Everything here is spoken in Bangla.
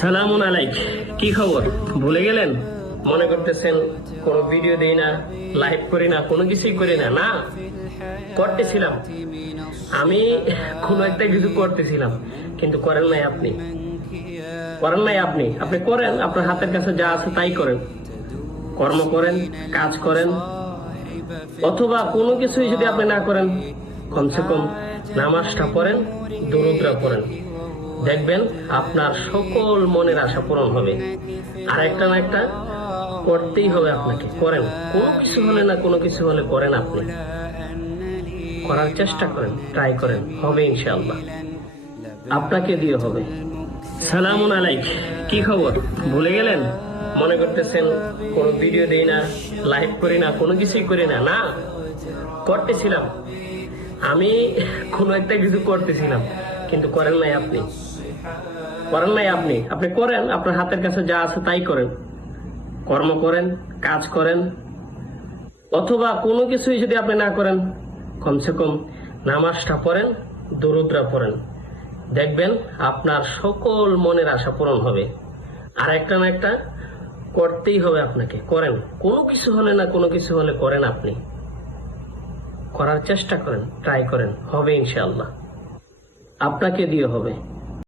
সালামুন আলাইক, কি খবর? ভুলে গেলেন? মনে করতেছেন কোনো ভিডিও দেই না, লাইভ করি না, কোনো কিছুই করি না? না, করতেছিলাম আমি, কোনো একটা কিছু করতেছিলাম, কিন্তু করেন নাই আপনি। আপনি করেন, আপনার হাতের কাছে যা আছে তাই করেন, কর্ম করেন, কাজ করেন, অথবা কোনো কিছুই যদি আপনি না করেন, কমসে কম নামাজটা পড়েন, দরুদটা পড়েন, দেখবেন আপনার সকল মনের আশা পূরণ হবে। আর একটা না একটা করতেই হবে আপনাকে, করেন। কোনো কিছু হলে না কোনো কিছু হলে করেন, আপনি করার চেষ্টা করেন, ট্রাই করেন, হবে ইনশাআল্লাহ, আপনাকে দিয়ে হবে। সালামুন আলাইক, কি খবর? ভুলে গেলেন? মনে করতেছেন কোনো ভিডিও দেই না, লাইভ করি না, কোনো কিছুই করি না? না, করতেছিলাম আমি, কোনো একটা কিছু করতেছিলাম, কিন্তু করেন নাই আপনি। আপনি করেন, আপনার হাতের কাছে যা আছে তাই করেন, কর্ম করেন, কাজ করেন, অথবা কোনো কিছুই যদি আপনি না করেন, কমসে কম নামাজটা পড়েন, দরুদটা পড়েন, দেখবেন আপনার সকল মনের আশা পূরণ হবে। আর একটা না একটা করতেই হবে আপনাকে, করেন। কোনো কিছু হলে না কোনো কিছু হলে করেন, আপনি করার চেষ্টা করেন, ট্রাই করেন, হবে ইনশাআল্লাহ, আপনাকে দিয়ে হবে।